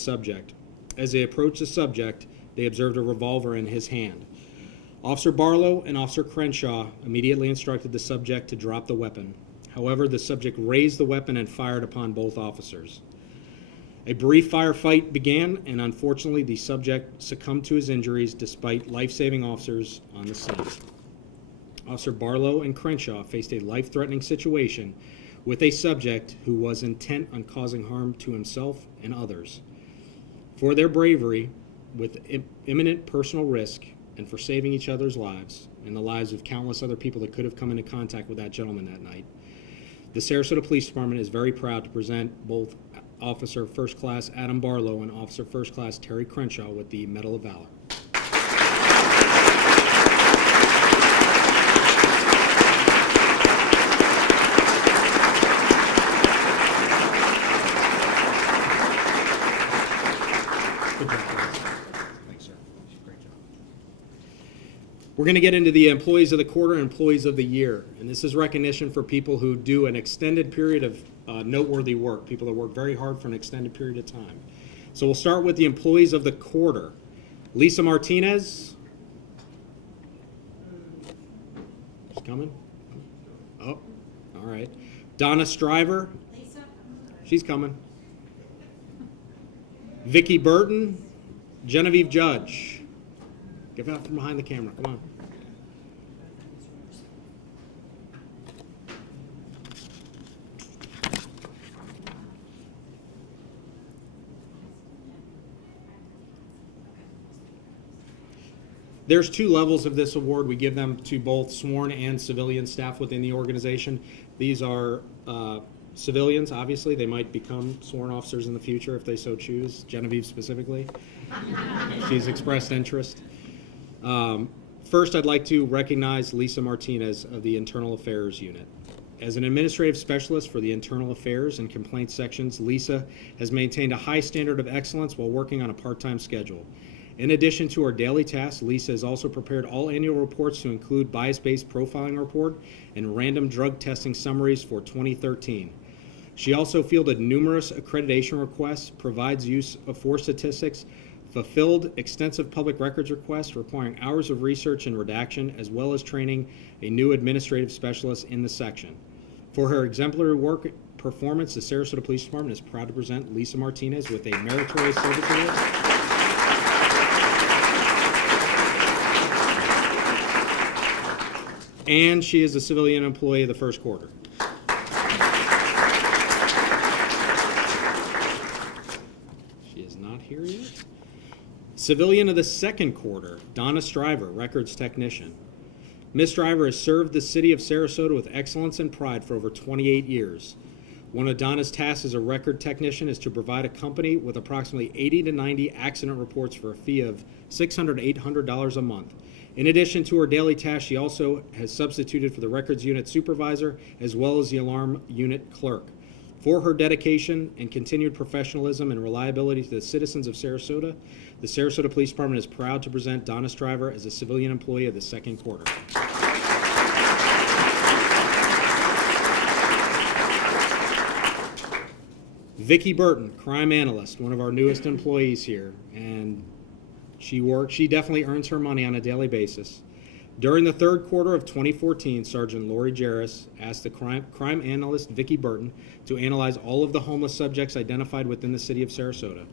subject. As they approached the subject, they observed a revolver in his hand. Officer Barlow and Officer Crenshaw immediately instructed the subject to drop the weapon. However, the subject raised the weapon and fired upon both officers. A brief firefight began, and unfortunately, the subject succumbed to his injuries despite life-saving officers on the scene. Officer Barlow and Crenshaw faced a life-threatening situation with a subject who was intent on causing harm to himself and others. For their bravery with imminent personal risk and for saving each other's lives and the lives of countless other people that could have come into contact with that gentleman that night, the Sarasota Police Department is very proud to present both Officer First Class Adam Barlow and Officer First Class Terry Crenshaw with the Medal of Valor. Good job, guys. Thanks, sir. Great job. We're going to get into the Employees of the Quarter and Employees of the Year. And this is recognition for people who do an extended period of noteworthy work, people that work very hard for an extended period of time. So we'll start with the Employees of the Quarter. Lisa Martinez. She's coming? Oh, all right. Donna Stryver. Lisa? She's coming. Vicki Burton. Genevieve Judge. Give out from behind the camera. Come on. There's two levels of this award. We give them to both sworn and civilian staff within the organization. These are civilians, obviously. They might become sworn officers in the future if they so choose. Genevieve specifically. She's expressed interest. First, I'd like to recognize Lisa Martinez of the Internal Affairs Unit. As an administrative specialist for the Internal Affairs and Complaints sections, Lisa has maintained a high standard of excellence while working on a part-time schedule. In addition to her daily tasks, Lisa has also prepared all annual reports to include bias-based profiling report and random drug testing summaries for 2013. She also fielded numerous accreditation requests, provides use of force statistics, fulfilled extensive public records requests requiring hours of research and redaction, as well as training a new administrative specialist in the section. For her exemplary work performance, the Sarasota Police Department is proud to present Lisa Martinez with a Meritorious Service Award. And she is a civilian employee of the first quarter. She is not here yet. Civilian of the second quarter, Donna Stryver, records technician. Ms. Stryver has served the city of Sarasota with excellence and pride for over 28 years. One of Donna's tasks as a record technician is to provide a company with approximately 80 to 90 accident reports for a fee of $600 to $800 a month. In addition to her daily tasks, she also has substituted for the records unit supervisor as well as the alarm unit clerk. For her dedication and continued professionalism and reliability to the citizens of Sarasota, the Sarasota Police Department is proud to present Donna Stryver as a civilian employee of the second quarter. Vicki Burton, crime analyst, one of our newest employees here, and she definitely earns her money on a daily basis. During the third quarter of 2014, Sergeant Lori Jarris asked the crime analyst Vicki Burton to analyze all of the homeless subjects identified within the city of Sarasota.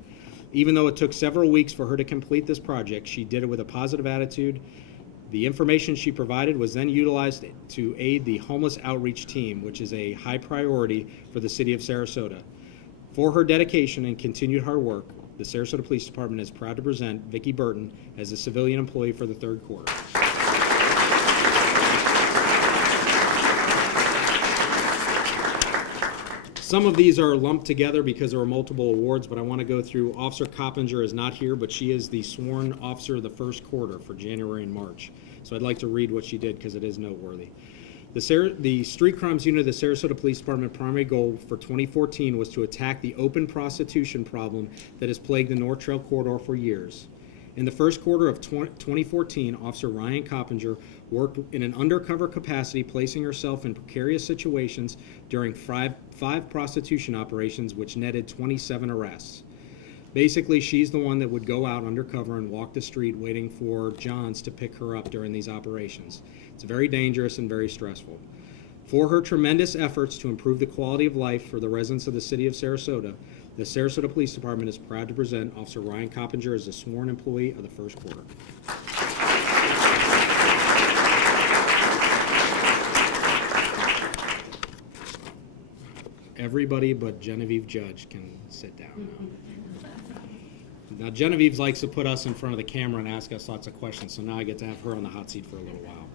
Even though it took several weeks for her to complete this project, she did it with a positive attitude. The information she provided was then utilized to aid the homeless outreach team, which is a high priority for the city of Sarasota. For her dedication and continued hard work, the Sarasota Police Department is proud to present Vicki Burton as a civilian employee for the third quarter. Some of these are lumped together because there were multiple awards, but I want to go through. Officer Coppinger is not here, but she is the sworn officer of the first quarter for January and March. So I'd like to read what she did because it is noteworthy. The Street Crimes Unit of the Sarasota Police Department primary goal for 2014 was to attack the open prostitution problem that has plagued the North Trail Corridor for years. In the first quarter of 2014, Officer Ryan Coppinger worked in an undercover capacity, placing herself in precarious situations during five prostitution operations, which netted 27 arrests. Basically, she's the one that would go out undercover and walk the street waiting for Johns to pick her up during these operations. It's very dangerous and very stressful. For her tremendous efforts to improve the quality of life for the residents of the city of Sarasota, the Sarasota Police Department is proud to present Officer Ryan Coppinger as a sworn employee of the first quarter. everybody but Genevieve Judge can sit down now. Now, Genevieve likes to put us in front of the camera and ask us lots of questions, so now I get to have her on the hot seat for a little while.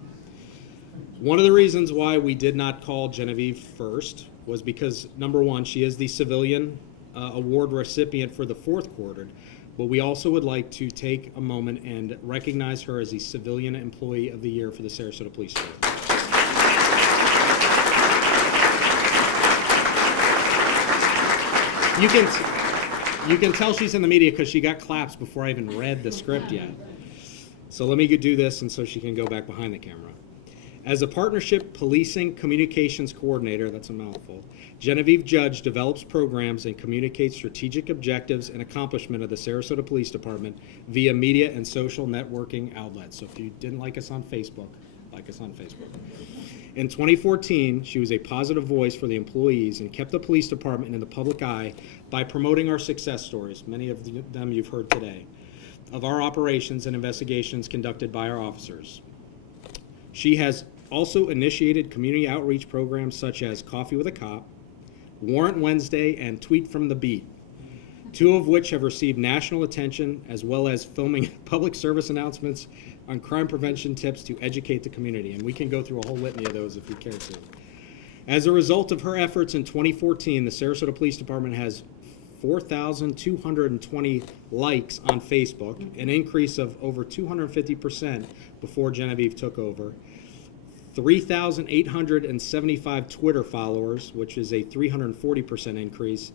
One of the reasons why we did not call Genevieve first was because, number one, she is the civilian award recipient for the fourth quarter, but we also would like to take a moment and recognize her as the Civilian Employee of the Year for the Sarasota Police Department. You can tell she's in the media because she got claps before I even read the script yet. So let me do this, and so she can go back behind the camera. As a partnership policing communications coordinator, that's a mouthful, Genevieve Judge develops programs and communicates strategic objectives and accomplishment of the Sarasota Police Department via media and social networking outlets. So if you didn't like us on Facebook, like us on Facebook. In 2014, she was a positive voice for the employees and kept the police department in the public eye by promoting our success stories, many of them you've heard today, of our operations and investigations conducted by our officers. She has also initiated community outreach programs such as Coffee with a Cop, Warrant Wednesday, and Tweet from the Beat, two of which have received national attention, as well as filming public service announcements on crime prevention tips to educate the community. And we can go through a whole litany of those if you care to. As a result of her efforts in 2014, the Sarasota Police Department has 4,220 likes on Facebook, an increase of over 250% before Genevieve took over, 3,875 Twitter followers, which is a 340% increase,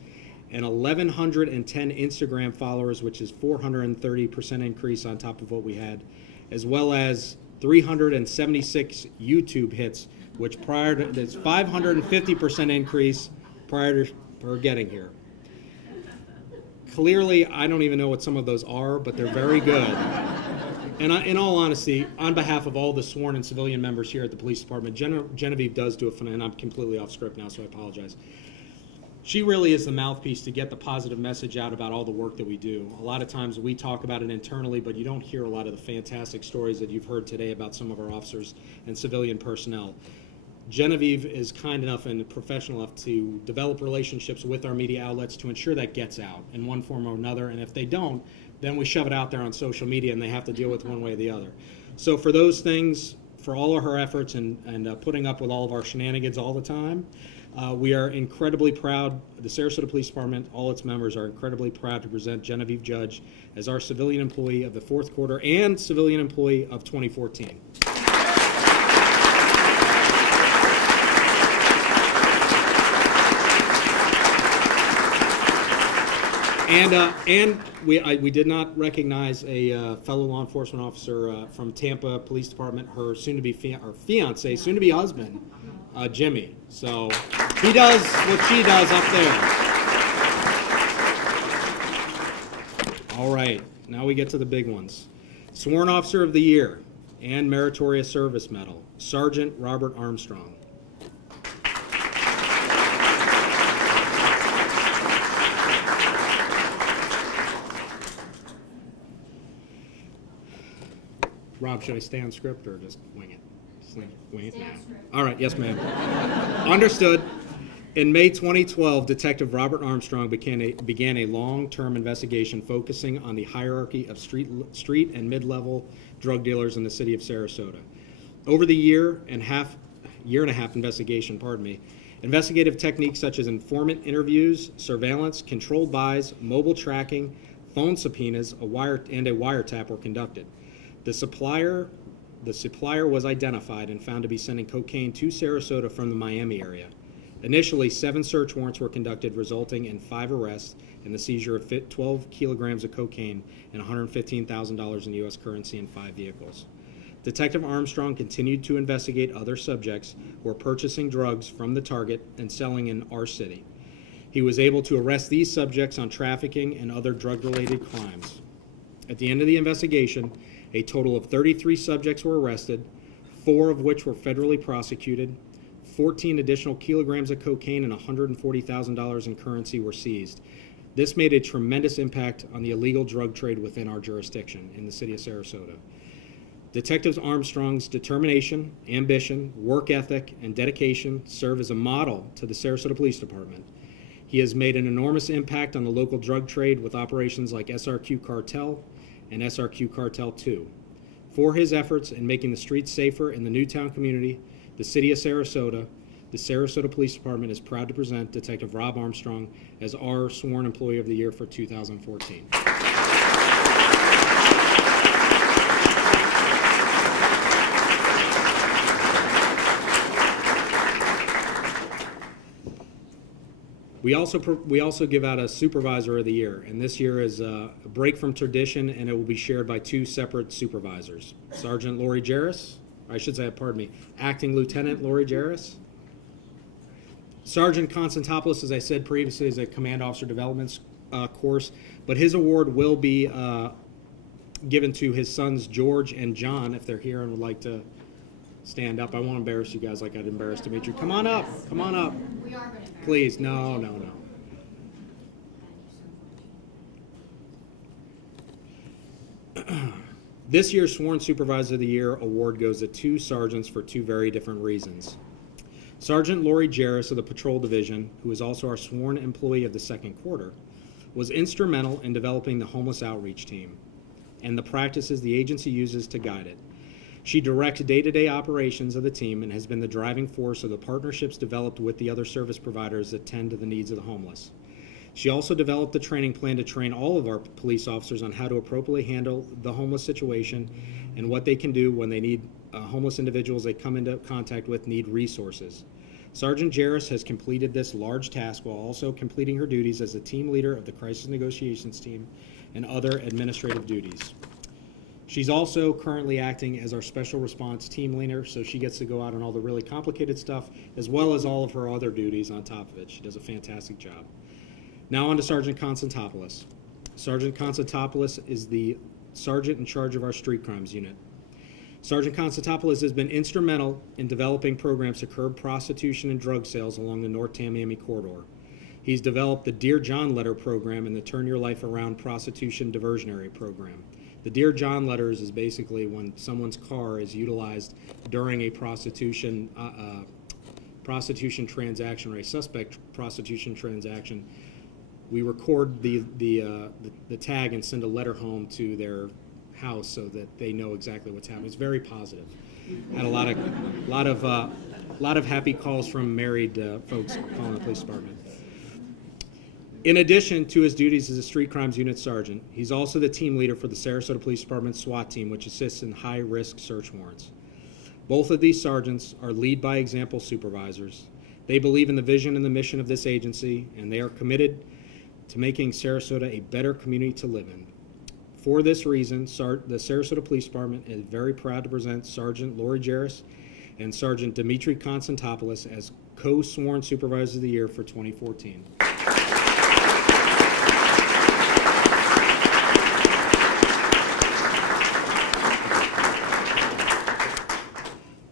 and 1,110 Instagram followers, which is 430% increase on top of what we had, as well as 376 YouTube hits, which prior to this 550% increase prior to her getting here. Clearly, I don't even know what some of those are, but they're very good. And in all honesty, on behalf of all the sworn and civilian members here at the police department, Genevieve does do a phenomenal, and I'm completely off script now, so I apologize. She really is the mouthpiece to get the positive message out about all the work that we do. A lot of times we talk about it internally, but you don't hear a lot of the fantastic stories that you've heard today about some of our officers and civilian personnel. Genevieve is kind enough and professional enough to develop relationships with our media outlets to ensure that gets out in one form or another, and if they don't, then we shove it out there on social media and they have to deal with one way or the other. So for those things, for all of her efforts and putting up with all of our shenanigans all the time, we are incredibly proud. The Sarasota Police Department, all its members are incredibly proud to present Genevieve Judge as our Civilian Employee of the fourth quarter and Civilian Employee of 2014. And we did not recognize a fellow law enforcement officer from Tampa Police Department, her soon-to-be fiance, soon-to-be husband, Jimmy. So he does what she does up there. All right, now we get to the big ones. Sworn Officer of the Year and Meritorious Service Medal, Sergeant Robert Armstrong. Rob, should I stay on script or just wing it? Just wing it now. All right, yes, ma'am. Understood. In May 2012, Detective Robert Armstrong began a long-term investigation focusing on the hierarchy of street and mid-level drug dealers in the city of Sarasota. Over the year and a half investigation, investigative techniques such as informant interviews, surveillance, controlled buys, mobile tracking, phone subpoenas, a wiretap were conducted. The supplier was identified and found to be sending cocaine to Sarasota from the Miami area. Initially, 7 search warrants were conducted, resulting in 5 arrests and the seizure of 12 kilograms of cocaine and $115,000 in U.S. currency in 5 vehicles. Detective Armstrong continued to investigate other subjects who were purchasing drugs from the target and selling in our city. He was able to arrest these subjects on trafficking and other drug-related crimes. At the end of the investigation, a total of 33 subjects were arrested, 4 of which were federally prosecuted. 14 additional kilograms of cocaine and $140,000 in currency were seized. This made a tremendous impact on the illegal drug trade within our jurisdiction in the city of Sarasota. Detective Armstrong's determination, ambition, work ethic, and dedication serve as a model to the Sarasota Police Department. He has made an enormous impact on the local drug trade with operations like SRQ Cartel and SRQ Cartel 2. For his efforts in making the streets safer in the Newtown community, the City of Sarasota, the Sarasota Police Department is proud to present Detective Rob Armstrong as our Sworn Employee of the Year for 2014. We also give out a Supervisor of the Year, and this year is a break from tradition, and it will be shared by two separate supervisors. Sergeant Lori Jarris, Acting Lieutenant Lori Jarris. Sergeant Constantopoulos, as I said previously, is a Command Officer Development course, but his award will be given to his sons George and John, if they're here and would like to stand up. I won't embarrass you guys like I'd embarrass Dimitri. Come on up. Come on up. We are going to embarrass Please. you. No. This year's Sworn Supervisor of the Year award goes to two sergeants for two very different reasons. Sergeant Lori Jarris of the Patrol Division, who is also our sworn employee of the second quarter, was instrumental in developing the homeless outreach team and the practices the agency uses to guide it. She directs day-to-day operations of the team and has been the driving force of the partnerships developed with the other service providers that tend to the needs of the homeless. She also developed the training plan to train all of our police officers on how to appropriately handle the homeless situation and what they can do when they need homeless individuals they come into contact with need resources. Sergeant Jarris has completed this large task while also completing her duties as the team leader of the crisis negotiations team and other administrative duties. She's also currently acting as our special response team leader, so she gets to go out on all the really complicated stuff as well as all of her other duties on top of it. She does a fantastic job. Now on to Sergeant Constantopoulos. Sergeant Constantopoulos is the sergeant in charge of our street crimes unit. Sergeant Constantopoulos has been instrumental in developing programs to curb prostitution and drug sales along the North Tamiami corridor. He's developed the Dear John Letter program and the Turn Your Life Around Prostitution Diversionary program. The Dear John Letters is basically when someone's car is utilized during a prostitution transaction or a suspect prostitution transaction. We record the tag and send a letter home to their house so that they know exactly what's happening. It's very positive. Had a lot of happy calls from married folks calling the police department. In addition to his duties as a street crimes unit sergeant, he's also the team leader for the Sarasota Police Department SWAT team, which assists in high-risk search warrants. Both of these sergeants are lead by example supervisors. They believe in the vision and the mission of this agency, and they are committed to making Sarasota a better community to live in. For this reason, the Sarasota Police Department is very proud to present Sergeant Lori Jarris and Sergeant Dimitri Constantopoulos as co-sworn Supervisors of the Year for 2014.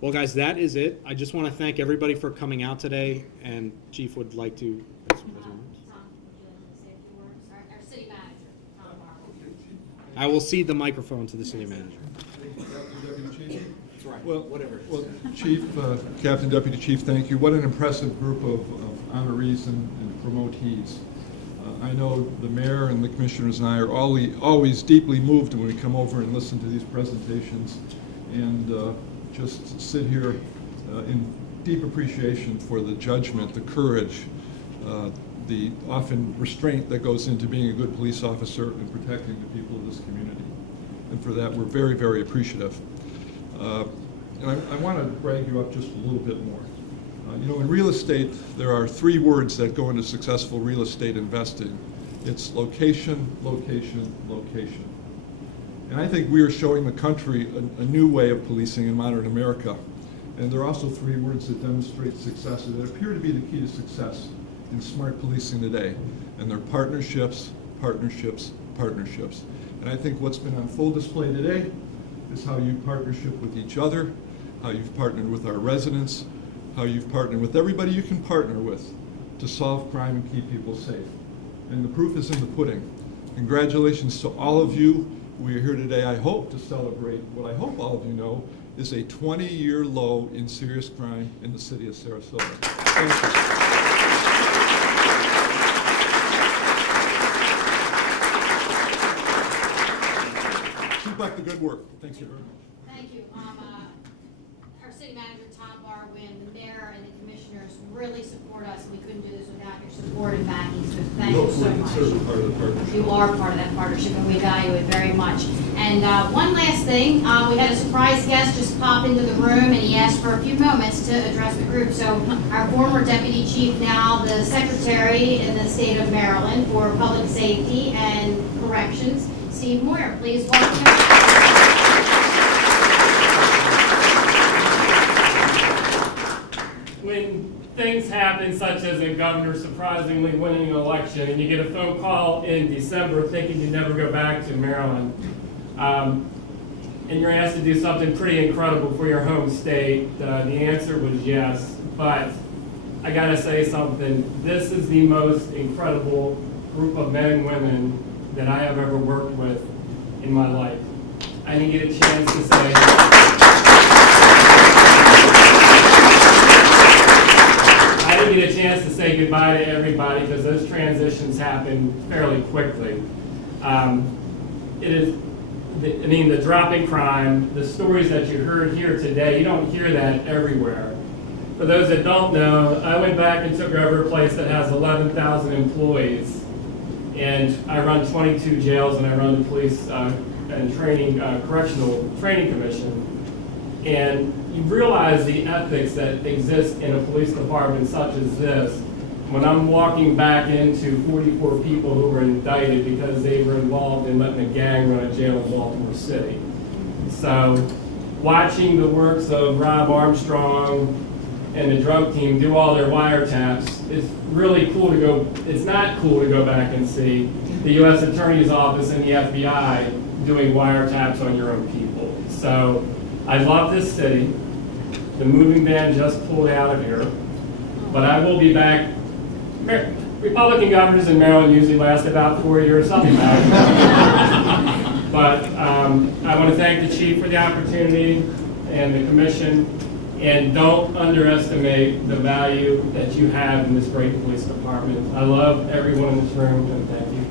Well, guys, that is it. I just want to thank everybody for coming out today, and Chief would like to make some closing remarks. Tom, would you like to say a few words? Our city manager, Tom Barlow. I will cede the microphone to the city manager. Deputy Chief. That's right. Well, Whatever. Well, Chief, Captain, Deputy Chief, thank you. What an impressive group of honorees and promotees. I know the mayor and the commissioners and I are always deeply moved when we come over and listen to these presentations, and just sit here in deep appreciation for the judgment, the courage, the often restraint that goes into being a good police officer and protecting the people of this community. And for that, we're very, very appreciative. And I want to brag you up just a little bit more. You know, in real estate, there are three words that go into successful real estate investing. It's location, location, location. And I think we are showing the country a new way of policing in modern America. And there are also three words that demonstrate success and that appear to be the key to success in smart policing today. And they're partnerships, partnerships, partnerships. And I think what's been on full display today is how you partnership with each other, how you've partnered with our residents, how you've partnered with everybody you can partner with to solve crime and keep people safe. And the proof is in the pudding. Congratulations to all of you. We are here today, I hope, to celebrate what I hope all of you know is a 20-year low in serious crime in the city of Sarasota. Thank you. up the good work. Thanks you very much. Thank you. Our city manager, Tom Barwin, the mayor, and the commissioners really support us, and we couldn't do this without your support and backing, so thank you so much. Certainly part of the partnership. You are part of that partnership, and we value it very much. And one last thing, we had a surprise guest just pop into the room, and he asked for a few moments to address the group. So our former deputy chief, now the secretary in the state of Maryland for public safety and corrections, Steve Moyer. Please welcome him. When things happen, such as a governor surprisingly winning an election, and you get a phone call in December thinking you never go back to Maryland, and you're asked to do something pretty incredible for your home state, the answer was yes. But I gotta say something, this is the most incredible group of men and women that I have ever worked with in my life. I didn't get a chance to say, goodbye to everybody because those transitions happen fairly quickly. The drop in crime, the stories that you heard here today, you don't hear that everywhere. For those that don't know, I went back and took over a place that has 11,000 employees, and I run 22 jails, and I run the police and training, correctional training commission. And you realize the ethics that exist in a police department such as this. When I'm walking back into 44 people who were indicted because they were involved in letting a gang run a jail in Baltimore City. So watching the works of Rob Armstrong and the drug team do all their wiretaps is really cool to go. It's not cool to go back and see the U.S. Attorney's Office and the FBI doing wiretaps on your own people. So I love this city. The moving van just pulled out of here, but I will be back. Republican governors in Maryland usually last about 4 years, something like that. But I want to thank the chief for the opportunity and the commission, and don't underestimate the value that you have in this great police department. I love everyone in this room, and thank you.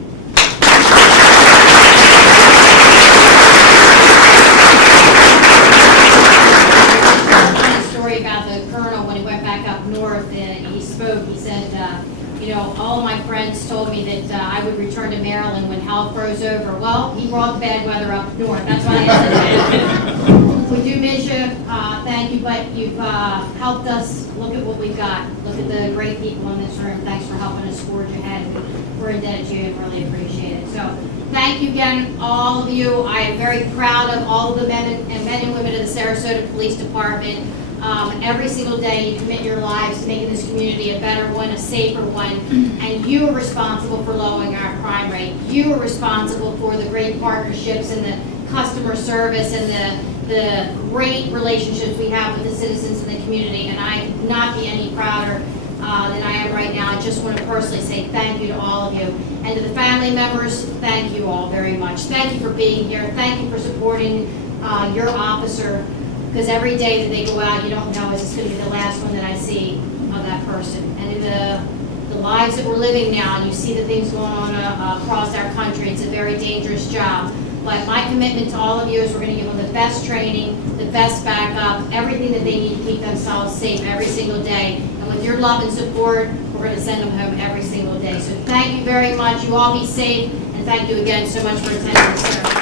Story about the colonel when he went back up north and he spoke. He said, all my friends told me that I would return to Maryland when hell froze over. Well, he brought bad weather up north. That's why I said we do miss you. Thank you, but you've helped us look at what we've got. Look at the great people in this room. Thanks for helping us forge ahead. We're indebted to you and really appreciate it. So thank you again, all of you. I am very proud of all of the men and women of the Sarasota Police Department. Every single day you commit your lives to making this community a better one, a safer one, and you are responsible for lowering our crime rate. You are responsible for the great partnerships and the customer service and the great relationships we have with the citizens in the community, and I could not be any prouder than I am right now. I just want to personally say thank you to all of you. And to the family members, thank you all very much. Thank you for being here. Thank you for supporting your officer. Because every day that they go out, you don't know, is this going to be the last one that I see of that person? And in the lives that we're living now, and you see the things going on across our country, it's a very dangerous job. But my commitment to all of you is we're going to give them the best training, the best backup, everything that they need to keep themselves safe every single day. And with your love and support, we're going to send them home every single day. So thank you very much. You all be safe, and thank you again so much for attending the ceremony.